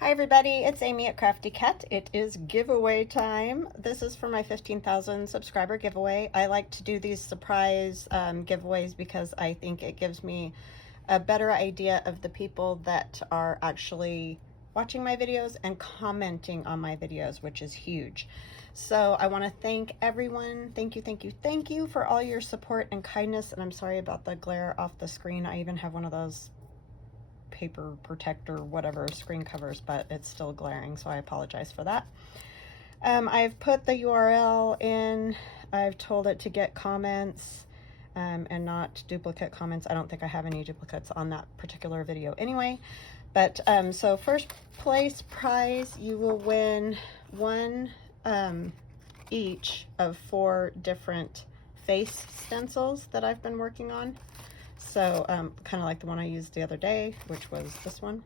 Hi everybody, it's Amy at Crafty Cat. It is giveaway time. This is for my 15,000 subscriber giveaway. I like to do these surprise giveaways because I think it gives me a better idea of the people that are actually watching my videos and commenting on my videos, which is huge. So I want to thank everyone. Thank you for all your support and kindness. And I'm sorry about the glare off the screen. I even have one of those paper protector whatever screen covers, but it's still glaring, so I apologize for that. I've put the URL in. I've told it to get comments and not duplicate comments. I don't think I have any duplicates on that particular video anyway, but so first place prize, you will win one each of 4 different face stencils that I've been working on. So kind of like the one I used the other day, which was this one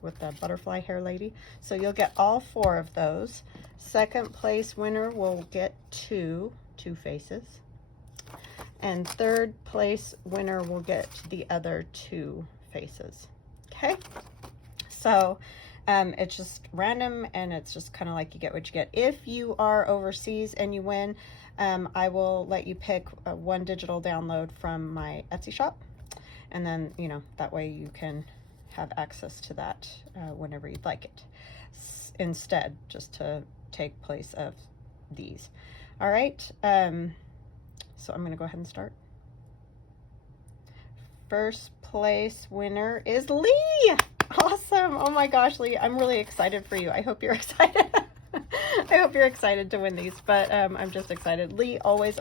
with the butterfly hair lady. So you'll get all 4 of those. Second place winner will get two faces. And third place winner will get the other 2 faces. Okay? So it's just random, and it's just kind of like you get what you get. If you are overseas and you win, I will let you pick one digital download from my Etsy shop. And then, you know, that way you can have access to that whenever you'd like it. Instead, just to take place of these. All right. So I'm going to go ahead and start. First place winner is Lee. Awesome. Oh my gosh, Lee, I'm really excited for you. I hope you're excited. I hope you're excited to win these, but I'm just excited. Lee always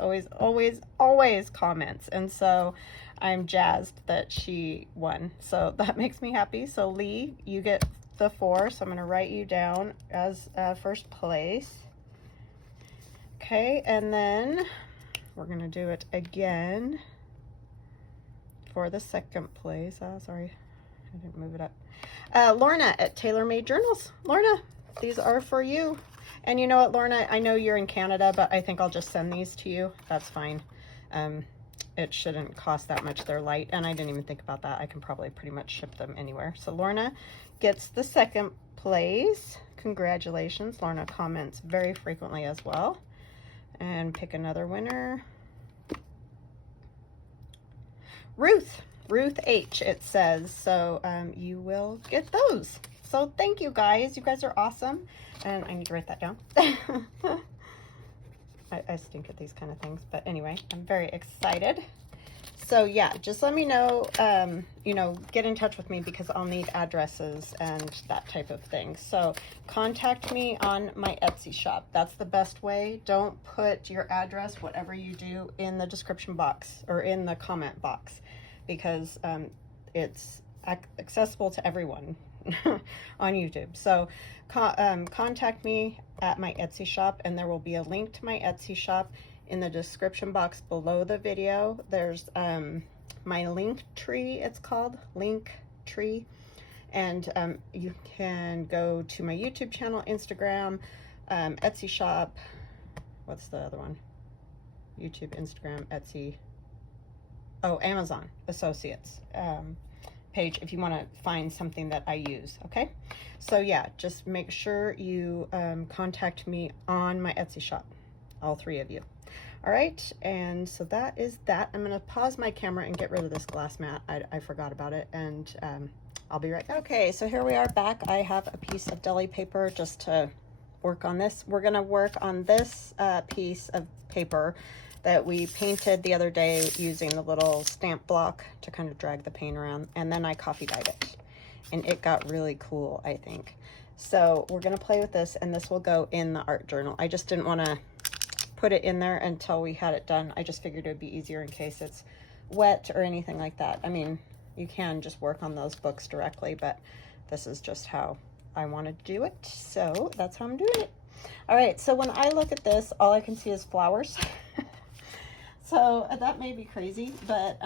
comments, and so I'm jazzed that she won. So that makes me happy. So Lee, you get the 4, so I'm going to write you down as first place. Okay, and then we're going to do it again for the second place. Sorry, I didn't move it up. Lorna at Tailor Made Journals. Lorna, these are for you. And you know what, Lorna, I know you're in Canada, but I think I'll just send these to you. That's fine. It shouldn't cost that much. They're light, and I didn't even think about that. I can probably pretty much ship them anywhere. So Lorna gets the second place. Congratulations. Lorna comments very frequently as well. And pick another winner. Ruth H, it says. So you will get those. So thank you guys. You guys are awesome. And I need to write that down. I stink at these kind of things, but anyway, I'm very excited. So yeah, just let me know, you know, get in touch with me because I'll need addresses and that type of thing. So contact me on my Etsy shop. That's the best way. Don't put your address, whatever you do, in the description box or in the comment box, because it's accessible to everyone on YouTube. So contact me at my Etsy shop, and there will be a link to my Etsy shop in the description box below the video. There's my Linktree, it's called Linktree, and you can go to my YouTube channel, Instagram, Etsy shop. What's the other one? YouTube, Instagram, Etsy. Oh, Amazon Associates page if you want to find something that I use. Okay, so yeah, just make sure you contact me on my Etsy shop, all 3 of you. All right, and so that is that. I'm going to pause my camera and get rid of this glass mat. I forgot about it, and I'll be right back. Okay, so here we are back. I have a piece of deli paper just to work on this. We're going to work on this piece of paper that we painted the other day using the little stamp block to kind of drag the paint around, and then I coffee dyed it, and it got really cool, I think. So we're going to play with this, and this will go in the art journal. I just didn't want to put it in there until we had it done. I just figured it would be easier in case it's wet or anything like that. I mean, you can just work on those books directly, but this is just how I want to do it, so that's how I'm doing it. All right, so when I look at this, all I can see is flowers. So that may be crazy, but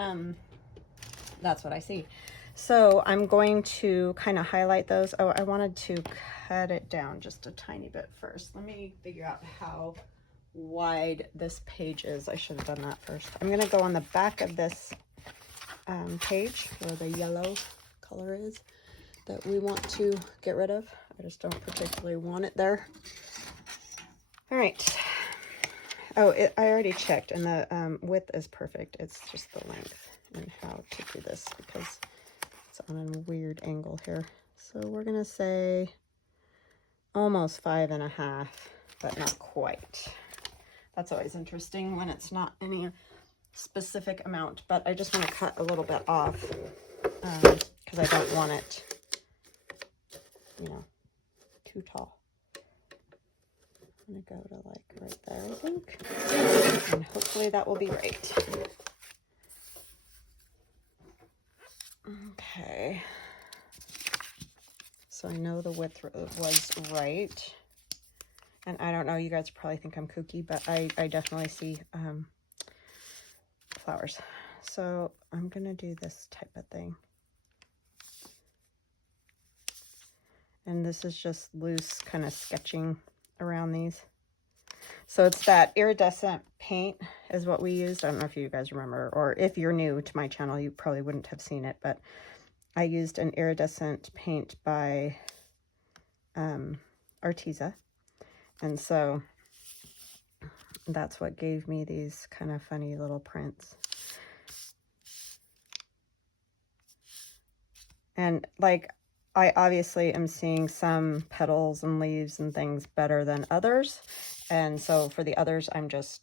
that's what I see. So I'm going to kind of highlight those. Oh, I wanted to cut it down just a tiny bit first. Let me figure out how wide this page is. I should have done that first. I'm going to go on the back of this page where the yellow color is that we want to get rid of. I just don't particularly want it there. All right. Oh, I already checked, and the width is perfect. It's just the length and how to do this because it's on a weird angle here. So we're gonna say almost 5.5, but not quite. That's always interesting when it's not any specific amount, but I just want to cut a little bit off because I don't want it, you know, too tall. I'm gonna go to like right there, I think, and hopefully that will be right. Okay, so I know the width was right, and I don't know, you guys probably think I'm kooky, but I definitely see flowers. So I'm gonna do this type of thing, and this is just loose kind of sketching around these. So it's that iridescent paint is what we used. I don't know if you guys remember, or if you're new to my channel, you probably wouldn't have seen it, but I used an iridescent paint by Arteza. And so that's what gave me these kind of funny little prints. And like, I obviously am seeing some petals and leaves and things better than others. And so for the others, I'm just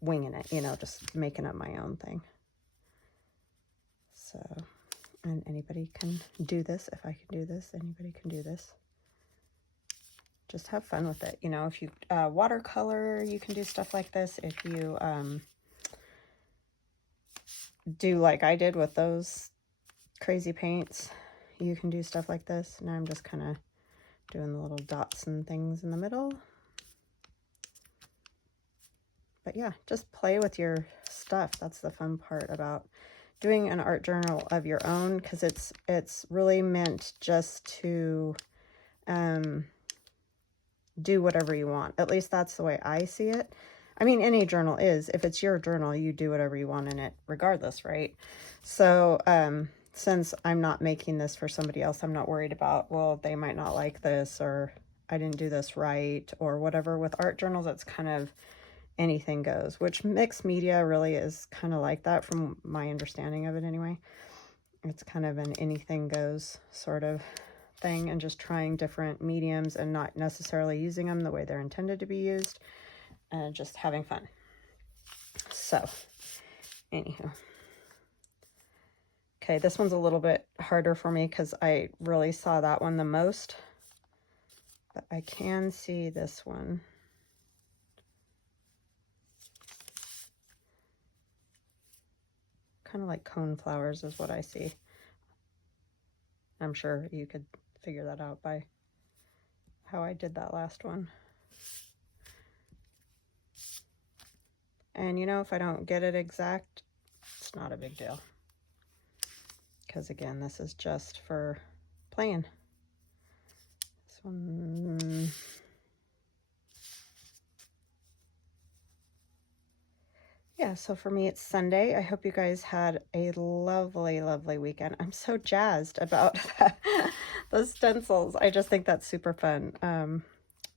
winging it, you know, just making up my own thing. So, and anybody can do this. If I can do this, anybody can do this. Just have fun with it. You know, if you watercolor, you can do stuff like this. If you do like I did with those crazy paints, you can do stuff like this. Now I'm just kind of doing the little dots and things in the middle. But yeah, just play with your stuff. That's the fun part about doing an art journal of your own, because it's really meant just to do whatever you want. At least that's the way I see it. I mean, any journal is. If it's your journal, you do whatever you want in it regardless, right? So since I'm not making this for somebody else, I'm not worried about, well, they might not like this, or I didn't do this right, or whatever. With art journals, it's kind of anything goes, which mixed media really is kind of like that from my understanding of it anyway. It's kind of an anything goes sort of thing, and just trying different mediums and not necessarily using them the way they're intended to be used, and just having fun. So anywho, okay, this one's a little bit harder for me because I really saw that one the most, but I can see this one. Kind of like cone flowers is what I see. I'm sure you could figure that out by how I did that last one. And you know, if I don't get it exact, it's not a big deal. Because again, this is just for playing. This one... yeah, so for me, it's Sunday. I hope you guys had a lovely, lovely weekend. I'm so jazzed about the stencils. I just think that's super fun.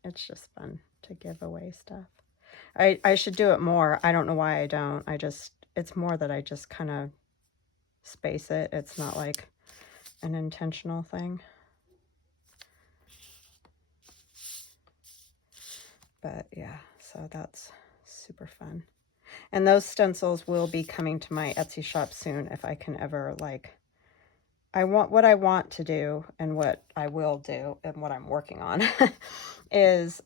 It's just fun to give away stuff. I should do it more. I don't know why I don't. It's more that I just kind of space it. It's not like an intentional thing. But yeah, so that's super fun. And those stencils will be coming to my Etsy shop soon if I can ever, like, what I want to do and what I will do and what I'm working on is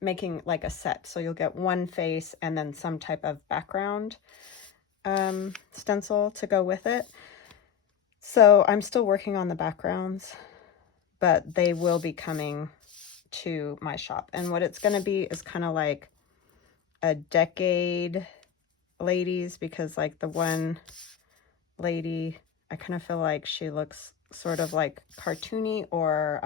making like a set. So you'll get one face and then some type of background stencil to go with it. So I'm still working on the backgrounds, but they will be coming to my shop. And what it's going to be is kind of like a decade ladies, because like the one lady, I kind of feel like she looks sort of like cartoony or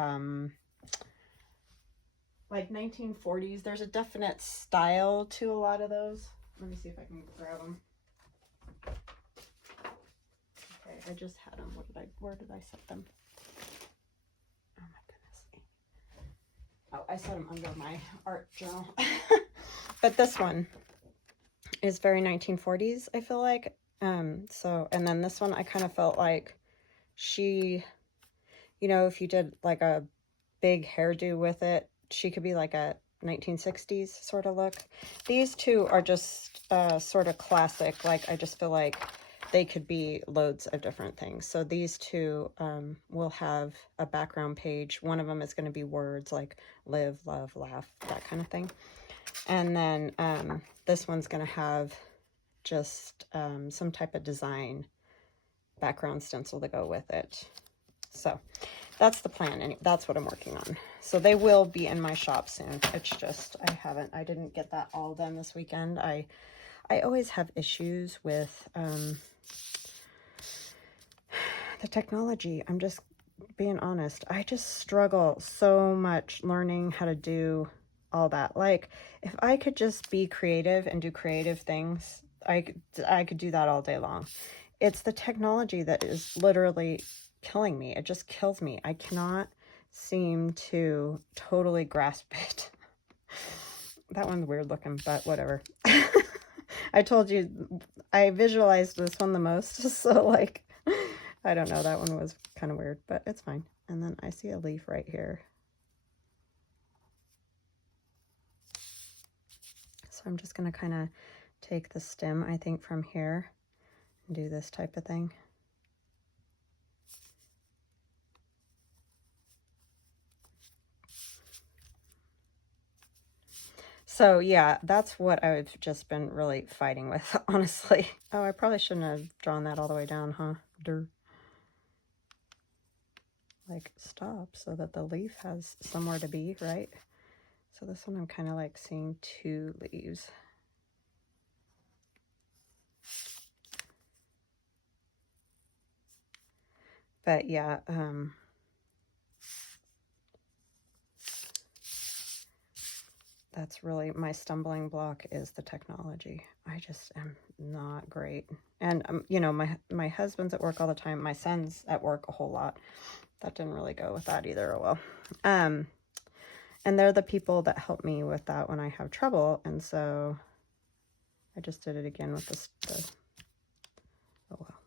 like 1940s. There's a definite style to a lot of those. Let me see if I can grab them. Okay, I just had them. Where did I set them? Oh my goodness. Oh, I set them under my art journal. But this one is very 1940s, I feel like. So, and then this one, I kind of felt like she, you know, if you did like a big hairdo with it, she could be like a 1960s sort of look. These two are just sort of classic. Like, I just feel like they could be loads of different things. So these two will have a background page. One of them is going to be words like live, love, laugh, that kind of thing. And then this one's going to have just some type of design background stencil to go with it. So that's the plan, and that's what I'm working on. So they will be in my shop soon. It's just I didn't get that all done this weekend. I always have issues with the technology. I'm just being honest. I just struggle so much learning how to do all that. Like, if I could just be creative and do creative things, I could do that all day long. It's the technology that is literally killing me. It just kills me. I cannot seem to totally grasp it. That one's weird looking, but whatever. I told you I visualized this one the most, so like, I don't know, that one was kind of weird, but it's fine. And then I see a leaf right here. So I'm just going to kind of take the stem, I think, from here and do this type of thing. So yeah, that's what I've just been really fighting with, honestly. Oh, I probably shouldn't have drawn that all the way down, huh? Durr. Like, stop so that the leaf has somewhere to be, right? So this one I'm kind of like seeing two leaves. But yeah, that's really my stumbling block, is the technology. I just am not great. And you know, my husband's at work all the time. My son's at work a whole lot. That didn't really go with that either. Oh well. And they're the people that help me with that when I have trouble. And so I just did it again with the oh well.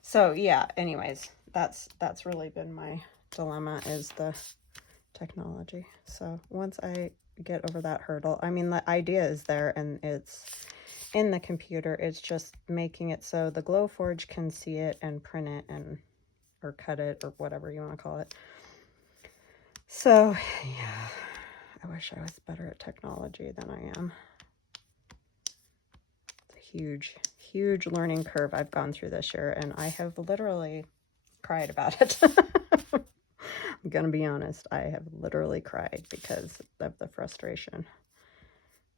So yeah, anyways, that's really been my dilemma, is the technology. So once I get over that hurdle, I mean, the idea is there and it's in the computer. It's just making it so the Glowforge can see it and print it and or cut it or whatever you want to call it. So yeah, I wish I was better at technology than I am. Huge learning curve I've gone through this year, and I have literally cried about it. I'm gonna be honest, I have literally cried because of the frustration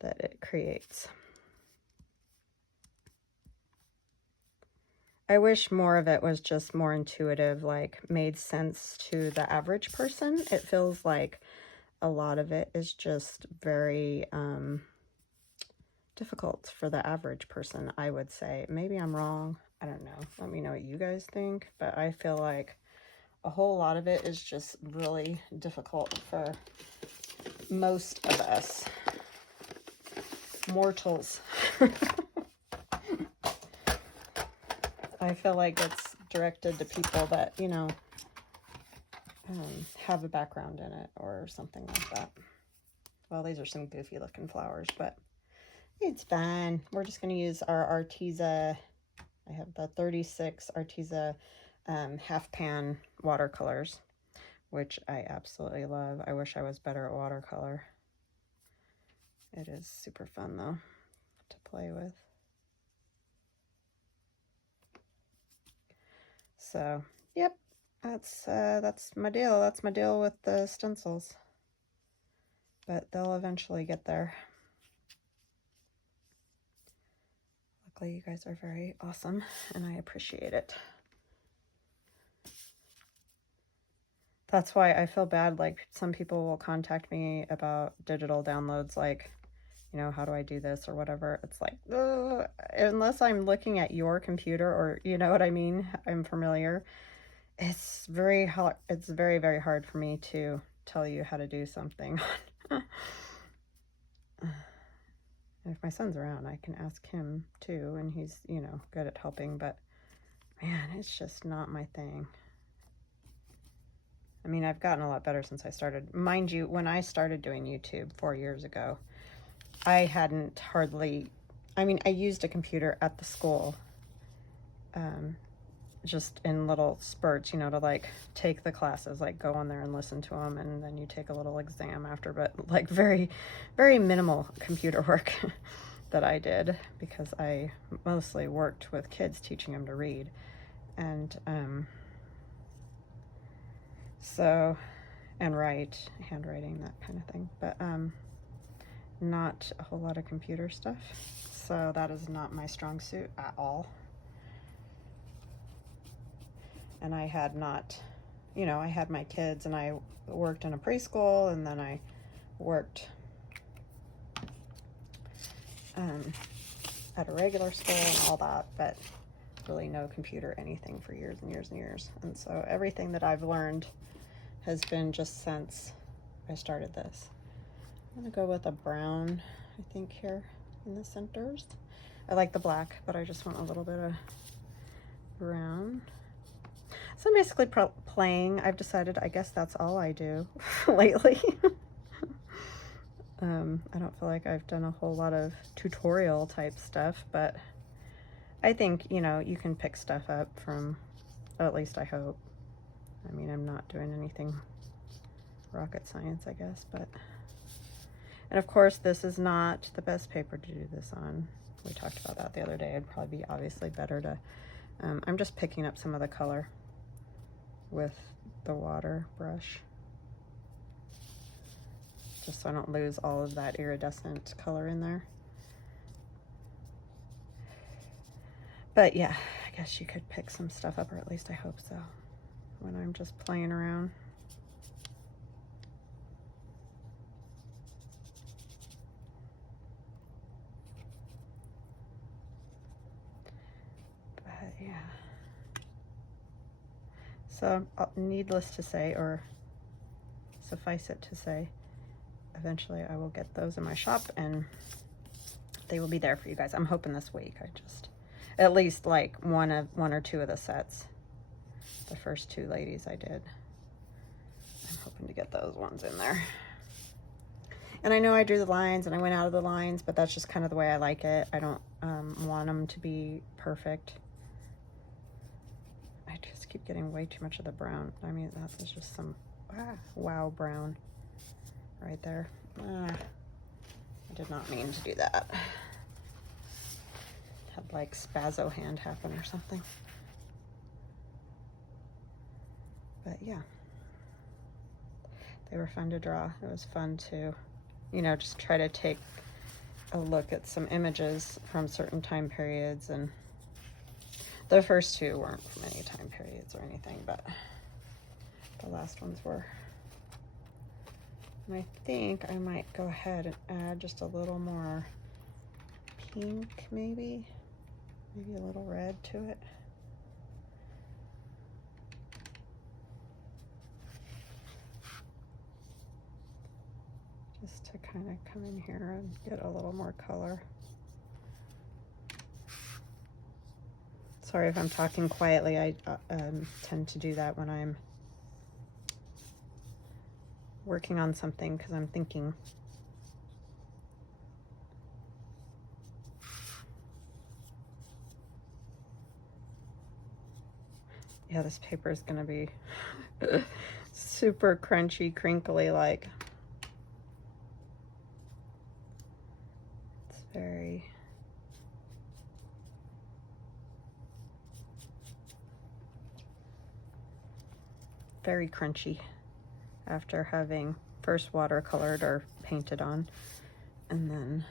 that it creates. I wish more of it was just more intuitive, like made sense to the average person. It feels like a lot of it is just very difficult for the average person, I would say. Maybe I'm wrong. I don't know. Let me know what you guys think. But I feel like a whole lot of it is just really difficult for most of us mortals. I feel like it's directed to people that, you know, have a background in it or something like that. Well, these are some goofy looking flowers, but it's fine. We're just going to use our Arteza. I have the 36 Arteza half pan watercolors, which I absolutely love. I wish I was better at watercolor. It is super fun though to play with. So, yep, that's my deal. That's my deal with the stencils. But they'll eventually get there. Luckily, you guys are very awesome, and I appreciate it. That's why I feel bad, like, some people will contact me about digital downloads, like, you know, how do I do this or whatever. It's like, ugh, unless I'm looking at your computer or, you know what I mean, I'm familiar. It's very hard. It's very, very hard for me to tell you how to do something. If my son's around, I can ask him too, and he's, you know, good at helping, but man, it's just not my thing. I mean, I've gotten a lot better since I started. Mind you, when I started doing YouTube 4 years ago, I hadn't hardly, I mean, I used a computer at the school, just in little spurts, you know, to like take the classes, like go on there and listen to them, and then you take a little exam after, but like very, very minimal computer work that I did, because I mostly worked with kids, teaching them to read. And so, and write, handwriting, that kind of thing, but not a whole lot of computer stuff. So that is not my strong suit at all. And I had not, you know, I had my kids, and I worked in a preschool, and then I worked at a regular school and all that, but really no computer anything for years and years and years. And so everything that I've learned has been just since I started this. I'm gonna go with a brown, I think, here in the centers. I like the black, but I just want a little bit of brown. So I'm basically playing. I've decided, I guess that's all I do lately. I don't feel like I've done a whole lot of tutorial type stuff, but I think, you know, you can pick stuff up from, or at least I hope. I mean, I'm not doing anything rocket science, I guess, but, and of course, this is not the best paper to do this on. We talked about that the other day. It'd probably be obviously better to, I'm just picking up some of the color with the water brush, just so I don't lose all of that iridescent color in there. But yeah, I guess you could pick some stuff up, or at least I hope so, when I'm just playing around. But yeah. So needless to say, or suffice it to say, eventually I will get those in my shop, and they will be there for you guys. I'm hoping this week. I just, at least like one or two of the sets. The first two ladies I did. I'm hoping to get those ones in there. And I know I drew the lines and I went out of the lines, but that's just kind of the way I like it. I don't want them to be perfect. I just keep getting way too much of the brown. I mean, that's just some wow brown right there. I did not mean to do that. Had like spazzo hand happen or something. But yeah, they were fun to draw. It was fun to, you know, just try to take a look at some images from certain time periods, and the first two weren't from any time periods or anything, but the last ones were. And I think I might go ahead and add just a little more pink, maybe a little red to it. Just to kind of come in here and get a little more color. Sorry if I'm talking quietly. I tend to do that when I'm working on something, because I'm thinking. Yeah, this paper is going to be super crunchy, crinkly, like. It's very crunchy after having first watercolored or painted on, and then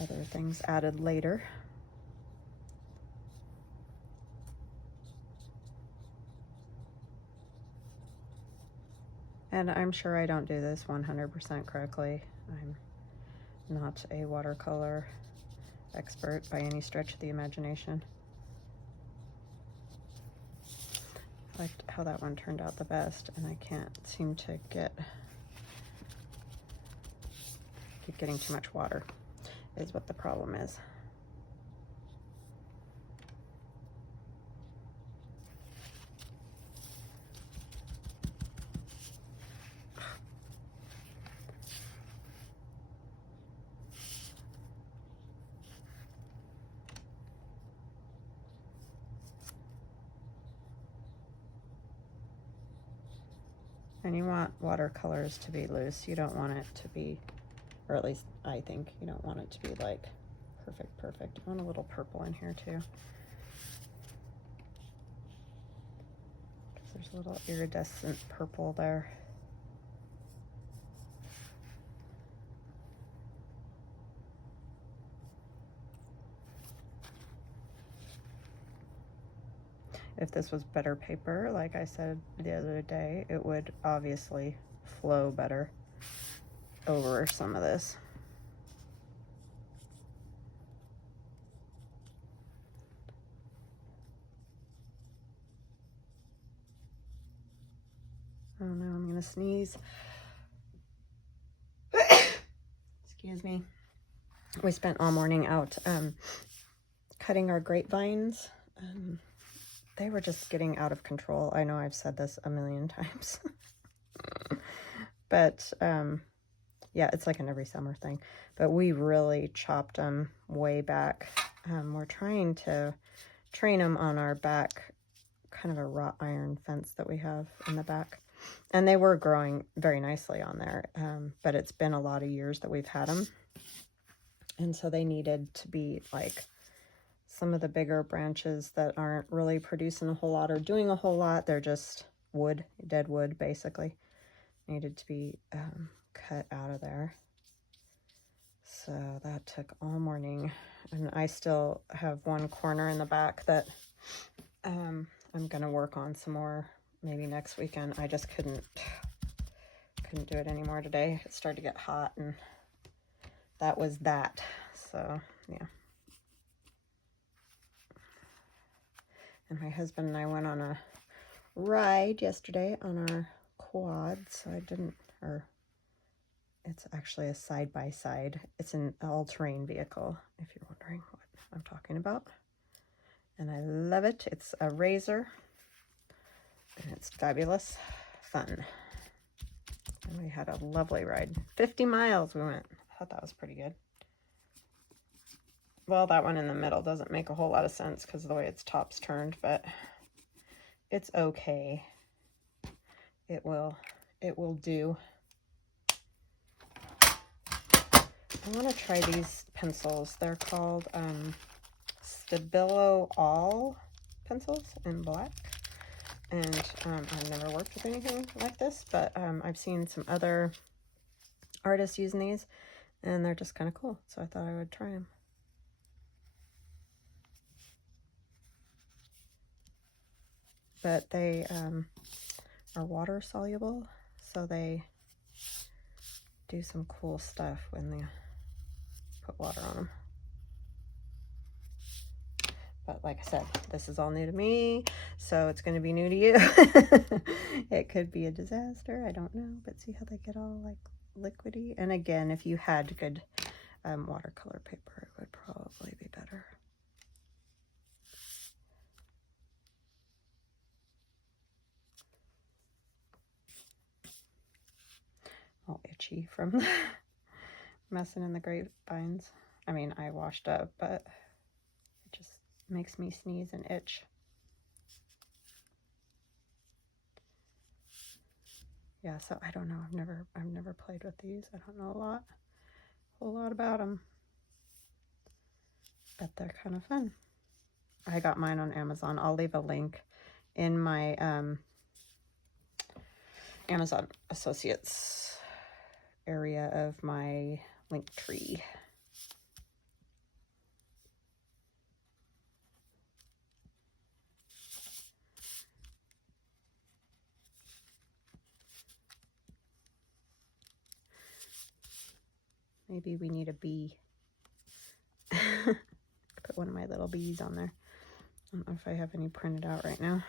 other things added later. And I'm sure I don't do this 100% correctly. I'm not a watercolor expert by any stretch of the imagination. I liked how that one turned out the best, and I can't seem to keep getting too much water is what the problem is. And you want watercolors to be loose. You don't want it to be, or at least I think, you don't want it to be like perfect. You want a little purple in here too. Because there's a little iridescent purple there. If this was better paper, like I said the other day, it would obviously flow better over some of this. Oh no, I'm gonna sneeze. Excuse me. We spent all morning out cutting our grapevines. They were just getting out of control. I know I've said this a million times. But yeah, it's like an every summer thing. But we really chopped them way back. We're trying to train them on our back, kind of a wrought iron fence that we have in the back. And they were growing very nicely on there. But it's been a lot of years that we've had them. And so they needed to be like some of the bigger branches that aren't really producing a whole lot or doing a whole lot. They're just wood, dead wood, basically. Needed to be cut out of there. So that took all morning. And I still have one corner in the back that I'm going to work on some more maybe next weekend. I just couldn't do it anymore today. It started to get hot, and that was that. So, yeah. And my husband and I went on a ride yesterday on our quad, so I didn't, or it's actually a side-by-side. It's an all-terrain vehicle, if you're wondering what I'm talking about. And I love it. It's a Razor, and it's fabulous fun. And we had a lovely ride. 50 miles we went. I thought that was pretty good. Well, that one in the middle doesn't make a whole lot of sense because of the way its top's turned, but it's okay. It will do. I want to try these pencils. They're called Stabilo All pencils in black. And I've never worked with anything like this, but I've seen some other artists using these, and they're just kind of cool. So I thought I would try them. But they are water soluble, so they do some cool stuff when they put water on them. But like I said, this is all new to me, so it's going to be new to you. It could be a disaster, I don't know, but see how they get all like liquidy. And again, if you had good watercolor paper, it would probably be better. All itchy from messing in the grapevines. I mean, I washed up, but it just makes me sneeze and itch. Yeah, so I don't know. I've never played with these. I don't know a whole lot about them, but they're kind of fun. I got mine on Amazon. I'll leave a link in my Amazon Associates area of my Linktree. Maybe we need a bee. Put one of my little bees on there. I don't know if I have any printed out right now.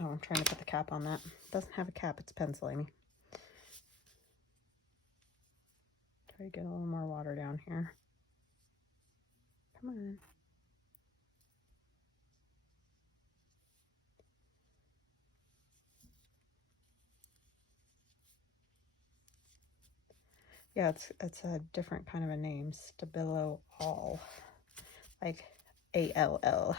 Oh, I'm trying to put the cap on that. It doesn't have a cap, it's pencil, Amy. Try to get a little more water down here. Come on. Yeah, it's a different kind of a name, Stabilo All, like ALL.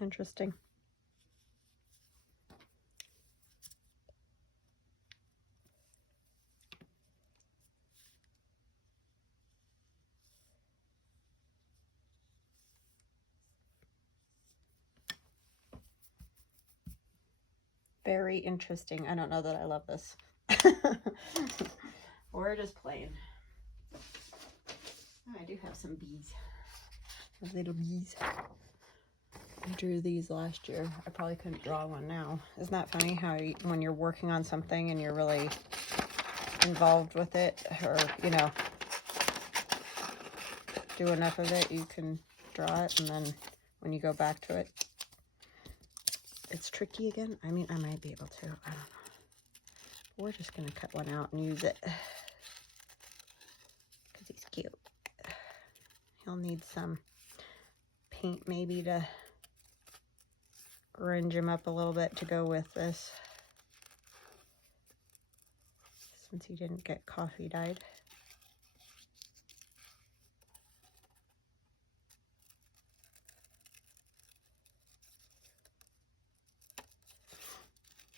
Interesting. Very interesting. I don't know that I love this. We're just playing. Oh, I do have some bees. Little bees. I drew these last year. I probably couldn't draw one now. Isn't that funny how when you're working on something and you're really involved with it, or, you know, do enough of it, you can draw it, and then when you go back to it, it's tricky again. I mean, I might be able to. I don't know. We're just going to cut one out and use it because he's cute. He'll need some paint maybe to grunge him up a little bit to go with this, since he didn't get coffee dyed.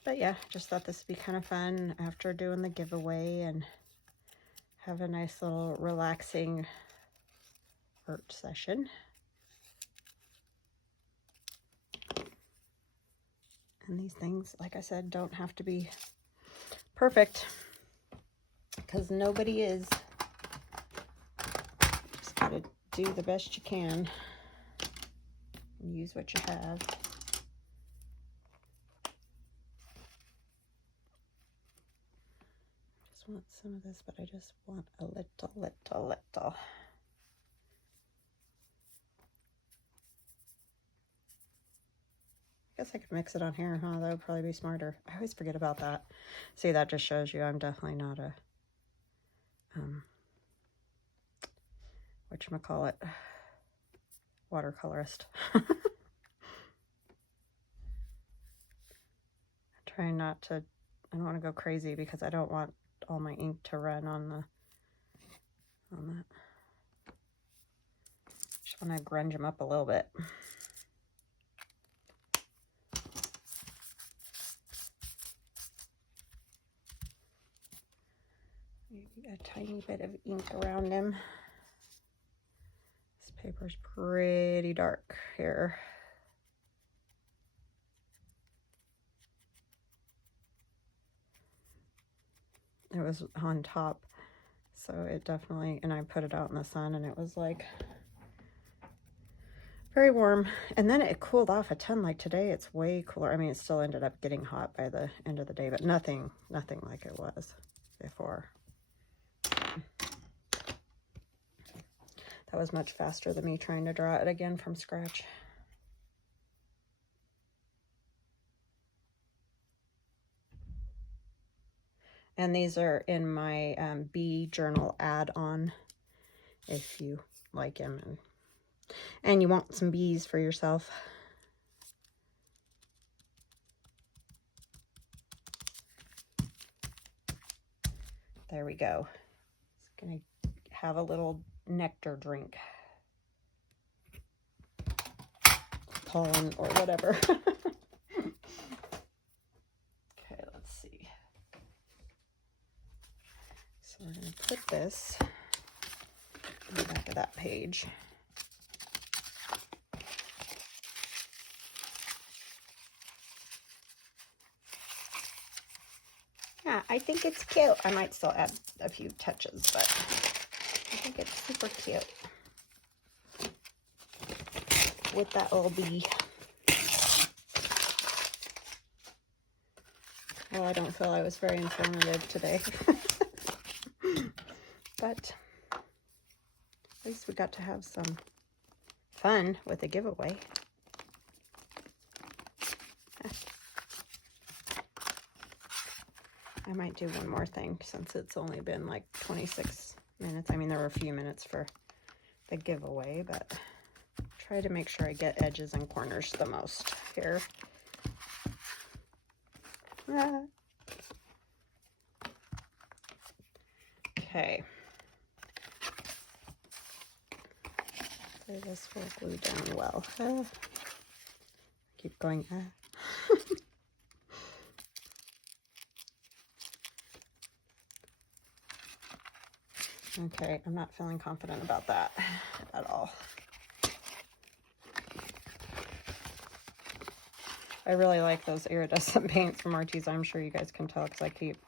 But yeah, just thought this would be kind of fun after doing the giveaway and have a nice little relaxing art session. And these things, like I said, don't have to be perfect, because nobody is. Just gotta do the best you can and use what you have. Just want some of this, but I just want a little. I guess I could mix it on here, huh? That would probably be smarter. I always forget about that. See, that just shows you I'm definitely not a, whatchamacallit, watercolorist. Trying not to, I don't want to go crazy because I don't want all my ink to run on that. Just want to grunge them up a little bit. Maybe a tiny bit of ink around him. This paper's pretty dark here. It was on top, so it definitely, and I put it out in the sun and it was like very warm, and then it cooled off a ton. Like today it's way cooler. I mean, it still ended up getting hot by the end of the day, but nothing like it was before. That was much faster than me trying to draw it again from scratch. And these are in my bee journal add-on if you like them and you want some bees for yourself. There we go. It's gonna have a little nectar drink. Pollen or whatever. Okay, let's see. So we're going to put this on the back of that page. Yeah, I think it's cute. I might still add a few touches, but I think it's super cute with that little bee. Well, I don't feel I was very informative today. But at least we got to have some fun with a giveaway. I might do one more thing since it's only been like 26 minutes. I mean, there were a few minutes for the giveaway, but try to make sure I get edges and corners the most here. Okay. So this will glue down well. Keep going. Okay, I'm not feeling confident about that at all. I really like those iridescent paints from Arteza. I'm sure you guys can tell because I keep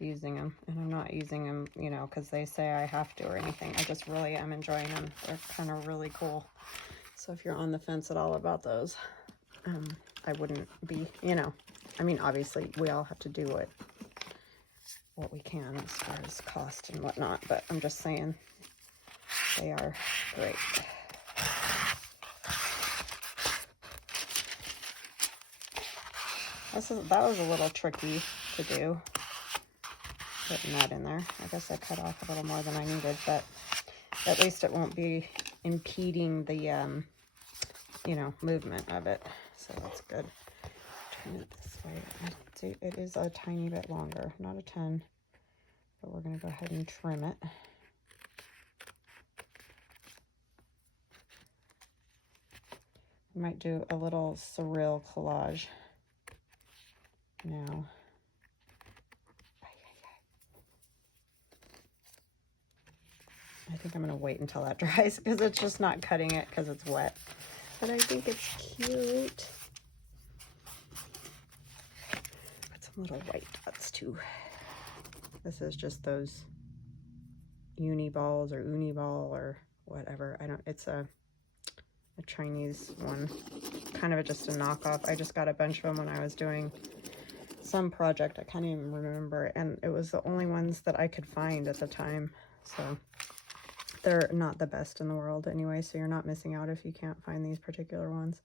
using them. And I'm not using them, you know, because they say I have to or anything. I just really am enjoying them. They're kind of really cool. So if you're on the fence at all about those, I wouldn't be, you know. I mean, obviously, we all have to do what we can as far as cost and whatnot, but I'm just saying they are great. That was a little tricky to do, putting that in there. I guess I cut off a little more than I needed, but at least it won't be impeding the, you know, movement of it. So that's good. Turn it this way. It is a tiny bit longer, not a ton, but we're going to go ahead and trim it. I might do a little surreal collage now. I think I'm going to wait until that dries because it's just not cutting it because it's wet. But I think it's cute. Put some little white dots too. This is just those uni balls or uni ball or whatever. It's a Chinese one. Kind of just a knockoff. I just got a bunch of them when I was doing some project. I can't even remember. And it was the only ones that I could find at the time. So they're not the best in the world anyway, so you're not missing out if you can't find these particular ones.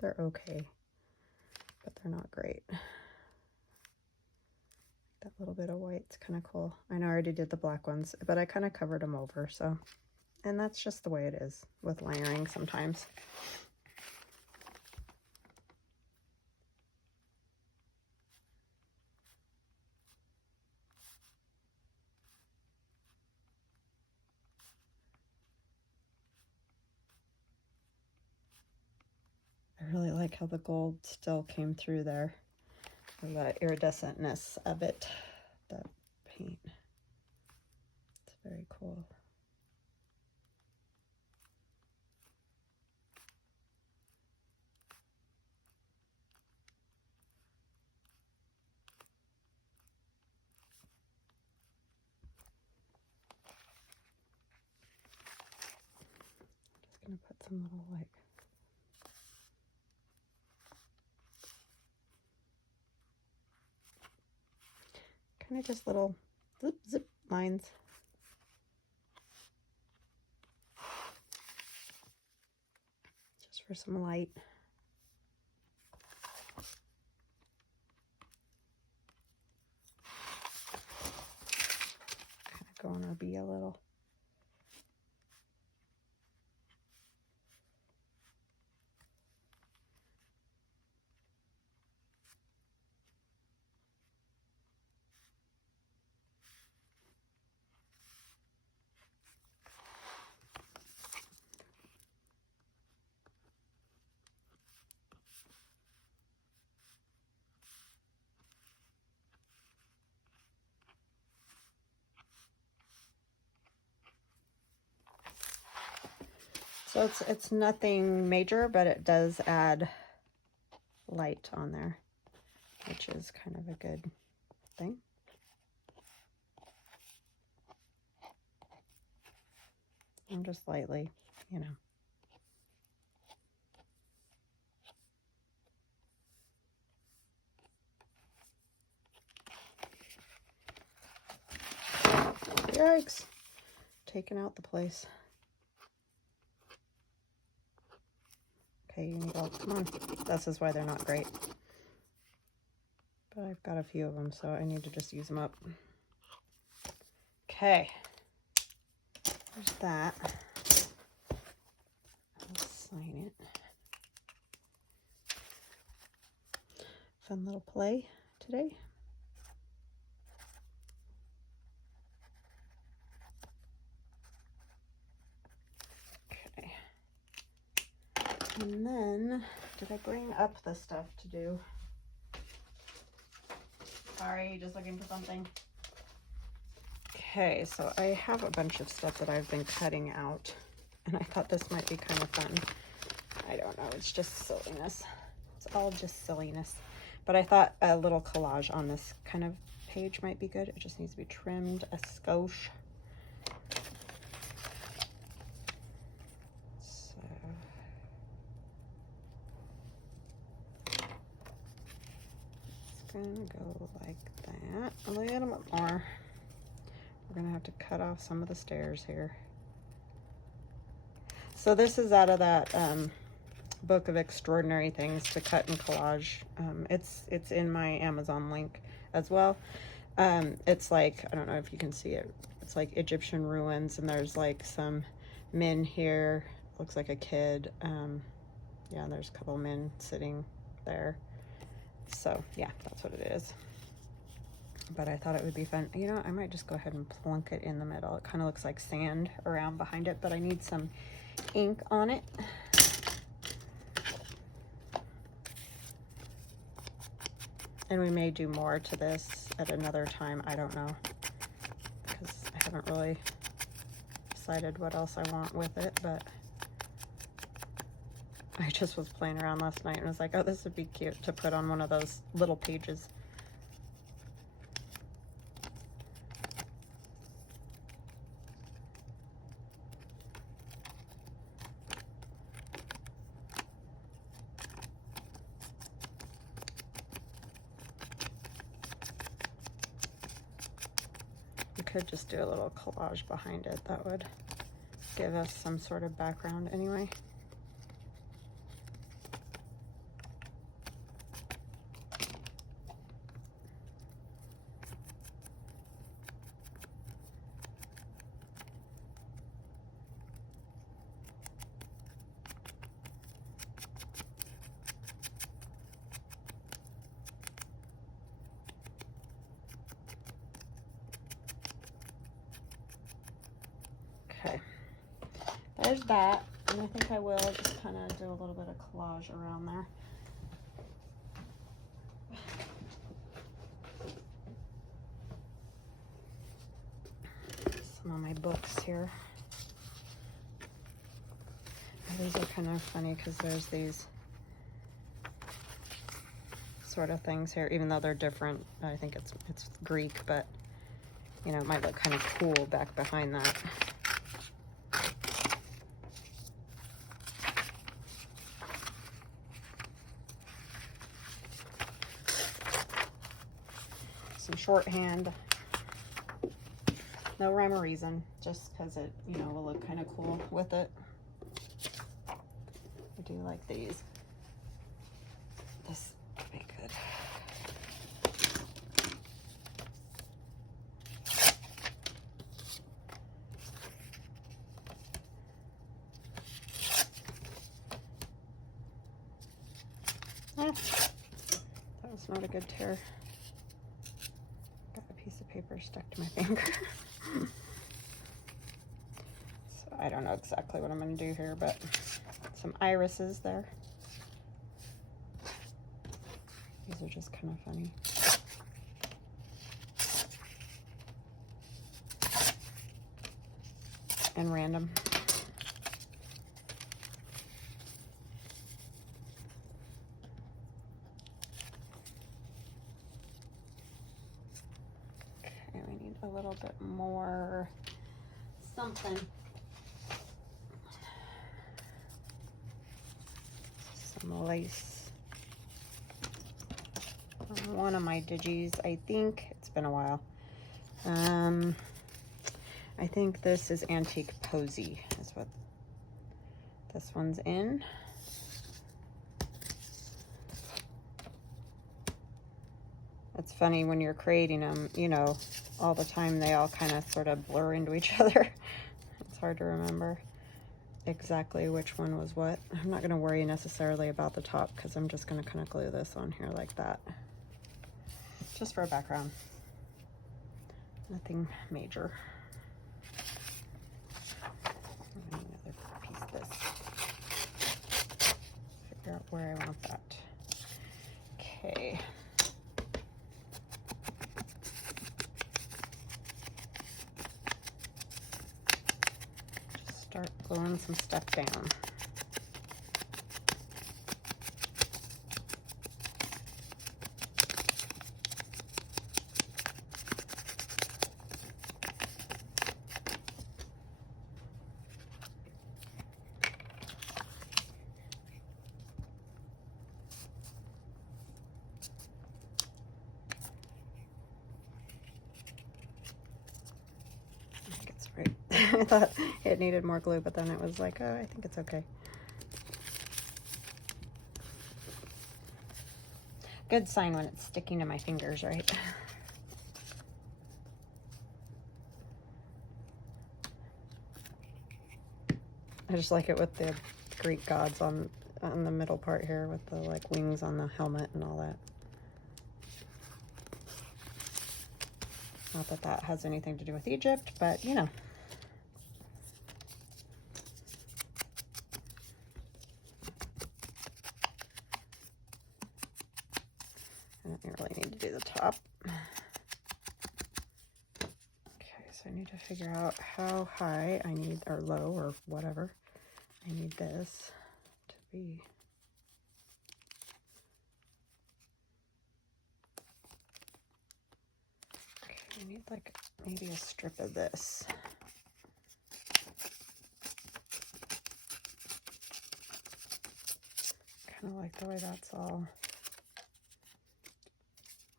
They're okay, but they're not great. That little bit of white's kind of cool. I know I already did the black ones, but I kind of covered them over, so. And that's just the way it is with layering sometimes. I really like how the gold still came through there. The iridescentness of it, that paint. It's very cool. Just gonna put some little like kind of just little zip zip lines. Just for some light. Kind of go on our bee a little. So it's nothing major, but it does add light on there, which is kind of a good thing. And just lightly, you know. Yikes. Taking out the place. Okay, you can go. Come on. This is why they're not great. But I've got a few of them, so I need to just use them up. Okay. There's that. I'll sign it. Fun little play today. Okay. And then, did I bring up the stuff to do? Sorry, just looking for something. Okay, so I have a bunch of stuff that I've been cutting out, and I thought this might be kind of fun. I don't know, it's just silliness. It's all just silliness. But I thought a little collage on this kind of page might be good. It just needs to be trimmed a skosh. So it's gonna go like that. A little bit more. We're gonna have to cut off some of the stairs here. So this is out of that book of extraordinary things to cut and collage. It's in my Amazon link as well. It's like, I don't know if you can see it, it's like Egyptian ruins, and there's like some men here, looks like a kid. Yeah, there's a couple men sitting there. So yeah, that's what it is. But I thought it would be fun. You know, I might just go ahead and plunk it in the middle. It kind of looks like sand around behind it, but I need some ink on it. And we may do more to this at another time. I don't know, because I haven't really decided what else I want with it, but I just was playing around last night and was like, oh, this would be cute to put on one of those little pages. You could just do a little collage behind it. That would give us some sort of background anyway. Okay, there's that, and I think I will just kind of do a little bit of collage around there. Some of my books here. These are kind of funny because there's these sort of things here, even though they're different. I think it's Greek, but you know, it might look kind of cool back behind that. Some shorthand. No rhyme or reason, just because it, you know, will look kind of cool with it. I do like these. This would be good. Ah, that was not a good tear. Got a piece of paper stuck to my finger. So I don't know exactly what I'm going to do here, but some irises there. These are just kind of funny. And random. little bit more something. Some lace on one of my digis. I think it's been a while. I think this is Antique Posy is what this one's in. It's funny when you're creating them, you know, all the time they all kind of sort of blur into each other. It's hard to remember exactly which one was what. I'm not going to worry necessarily about the top because I'm just going to kind of glue this on here like that. Just for a background. Nothing major. Another piece of this. Figure out where I want that. Okay. Just start gluing some stuff down. I thought it needed more glue, but then it was like, oh, I think it's okay. Good sign when it's sticking to my fingers, right? I just like it with the Greek gods on the middle part here with the like wings on the helmet and all that. Not that that has anything to do with Egypt, but you know. I don't really need to do the top. Okay, so I need to figure out how high I need, or low, or whatever. I need this to be. Okay, I need like maybe a strip of this. Kind of like the way that's all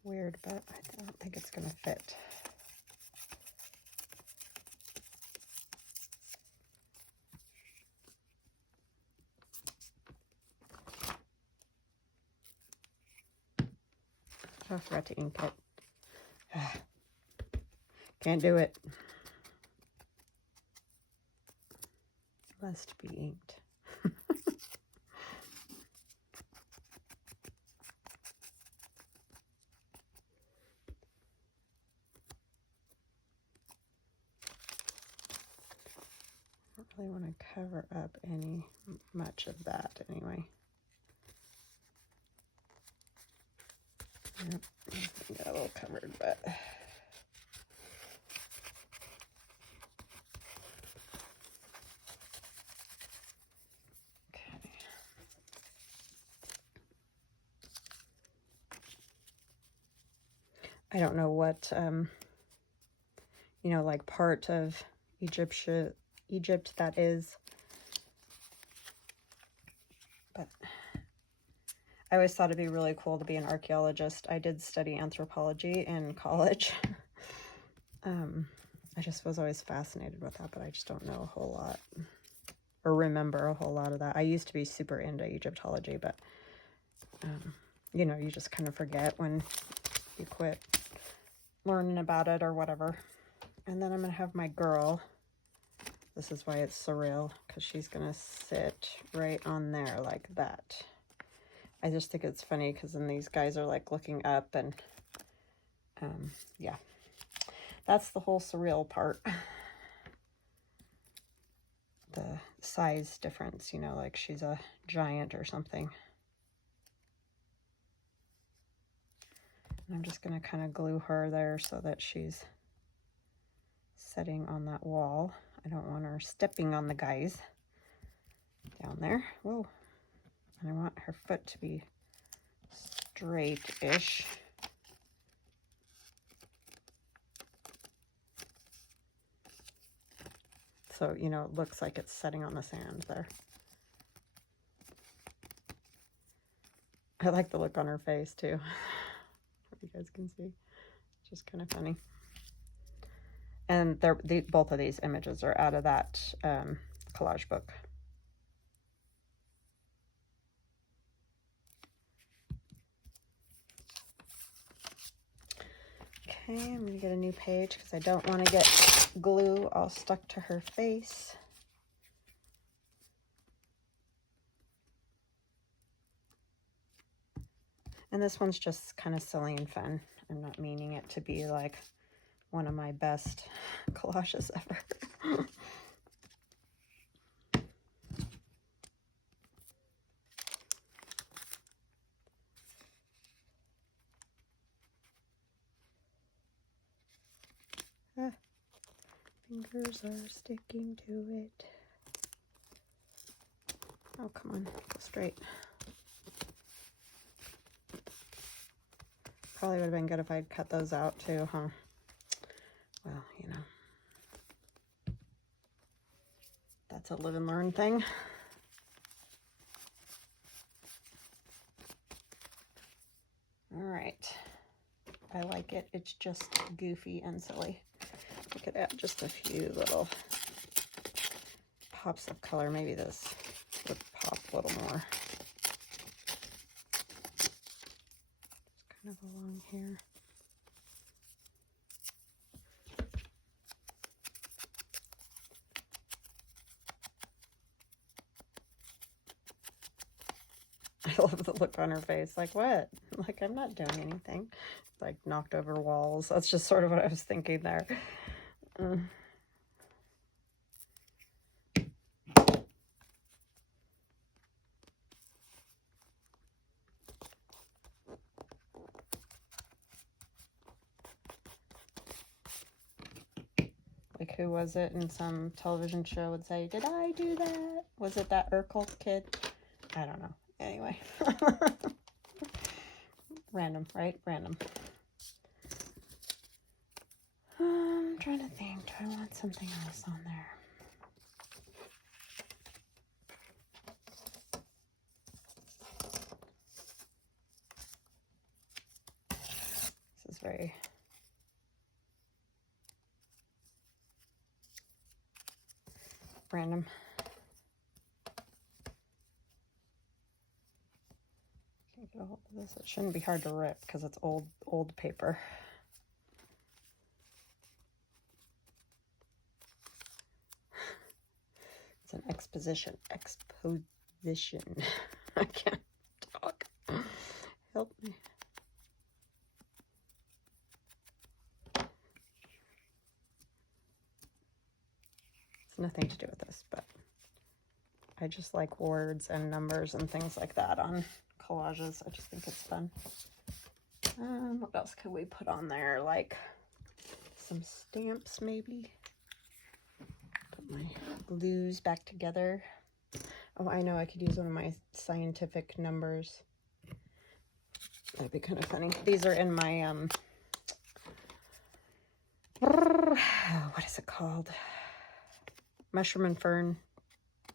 weird, but I don't think it's gonna fit. Oh, I forgot to ink it. Can't do it. Must be inked. I don't really want to cover up much of that anyway. Yep, got a little covered, but okay. I don't know what you know, like part of Egypt that is, but I always thought it'd be really cool to be an archaeologist. I did study anthropology in college. I just was always fascinated with that, but I just don't know a whole lot or remember a whole lot of that. I used to be super into Egyptology, but you know, you just kind of forget when you quit learning about it or whatever. And then I'm going to have my girl. This is why it's surreal, because she's going to sit right on there like that. I just think it's funny because then these guys are like looking up and yeah, that's the whole surreal part. The size difference, you know, like she's a giant or something. And I'm just going to kind of glue her there so that she's sitting on that wall. I don't want her stepping on the guys down there. Whoa. And I want her foot to be straight-ish. So, you know, it looks like it's setting on the sand there. I like the look on her face too. If you guys can see. It's just kind of funny. And both of these images are out of that collage book. Okay, I'm going to get a new page because I don't want to get glue all stuck to her face. And this one's just kind of silly and fun. I'm not meaning it to be like one of my best collages ever. Fingers are sticking to it. Oh, come on, go straight. Probably would have been good if I'd cut those out too, huh? Well, you know. That's a live and learn thing. All right. I like it. It's just goofy and silly. I could add just a few little pops of color. Maybe this would pop a little more. Just kind of along here. I love the look on her face. Like, what? Like, I'm not doing anything. Like, knocked over walls. That's just sort of what I was thinking there. Like, who was it in some television show would say, did I do that? Was it that Urkel kid? I don't know. Anyway. Random, right? Random. I'm trying to think. Do I want something else on there? This is very... random. Can't get a hold of this. It shouldn't be hard to rip because it's old paper. It's an exposition. I can't talk. Help me. It's nothing to do with this, but I just like words and numbers and things like that on collages. I just think it's fun. What else could we put on there? Like some stamps, maybe. Put my blues back together. Oh, I know I could use one of my scientific numbers. That'd be kind of funny. These are in my, what is it called? Mushroom and fern.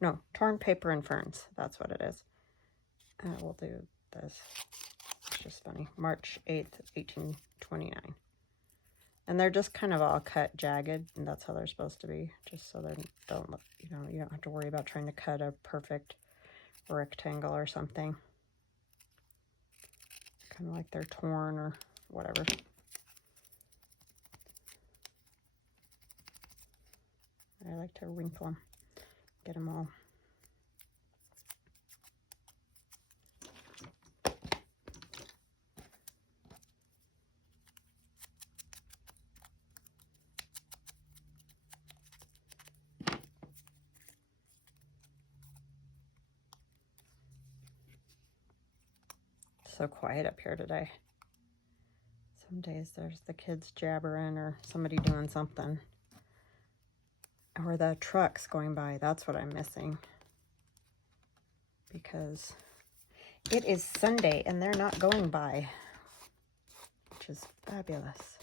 No, torn paper and ferns. That's what it is. We'll do this. It's just funny. March 8th, 1829. And they're just kind of all cut jagged, and that's how they're supposed to be. Just so they don't look, you don't have to worry about trying to cut a perfect rectangle or something. Kind of like they're torn or whatever. I like to wrinkle them, get them all. So quiet up here today. Some days there's the kids jabbering or somebody doing something. Or the trucks going by. That's what I'm missing. Because it is Sunday and they're not going by. Which is fabulous.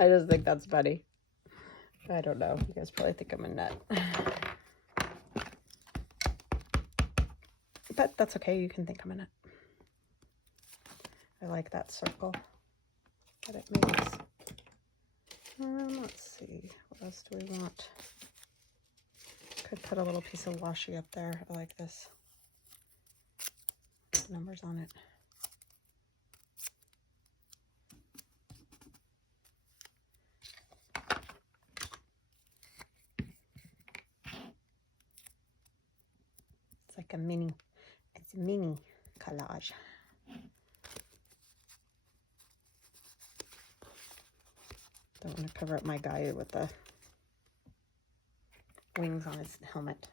I just think that's funny. I don't know. You guys probably think I'm a nut. But that's okay. You can think I'm a nut. I like that circle that it makes. Let's see. What else do we want? Could put a little piece of washi up there. I like this. Numbers on it. It's like a mini collage. Don't want to cover up my guy with the wings on his helmet.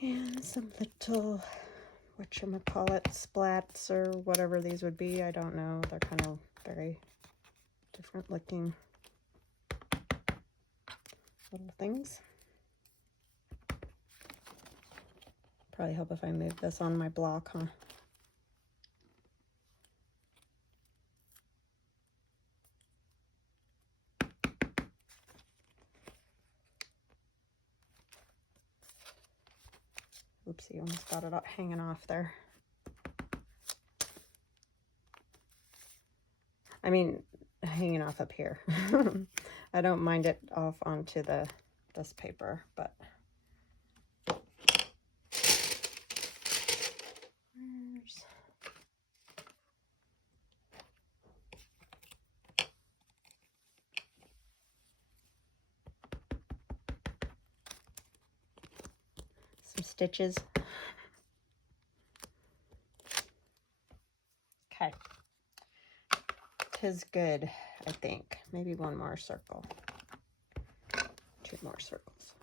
And some little, whatchamacallit, splats or whatever these would be. I don't know. They're kind of very different looking little things. Probably help if I move this on my block, huh? Oopsie, almost got it out hanging off there. I mean, hanging off up here. I don't mind it off onto this paper, but some stitches. Okay. 'Tis good, I think. Maybe one more circle. 2 more circles.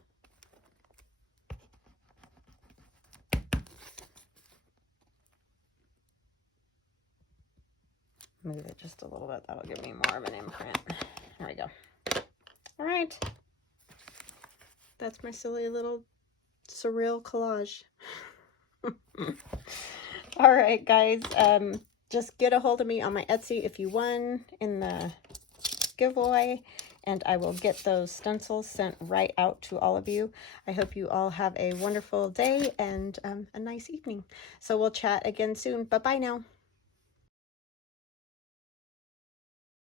Move it just a little bit. That'll give me more of an imprint. There we go. All right. That's my silly little surreal collage. All right, guys. Just get a hold of me on my Etsy if you won in the giveaway, and I will get those stencils sent right out to all of you. I hope you all have a wonderful day and a nice evening. So we'll chat again soon. Bye-bye now.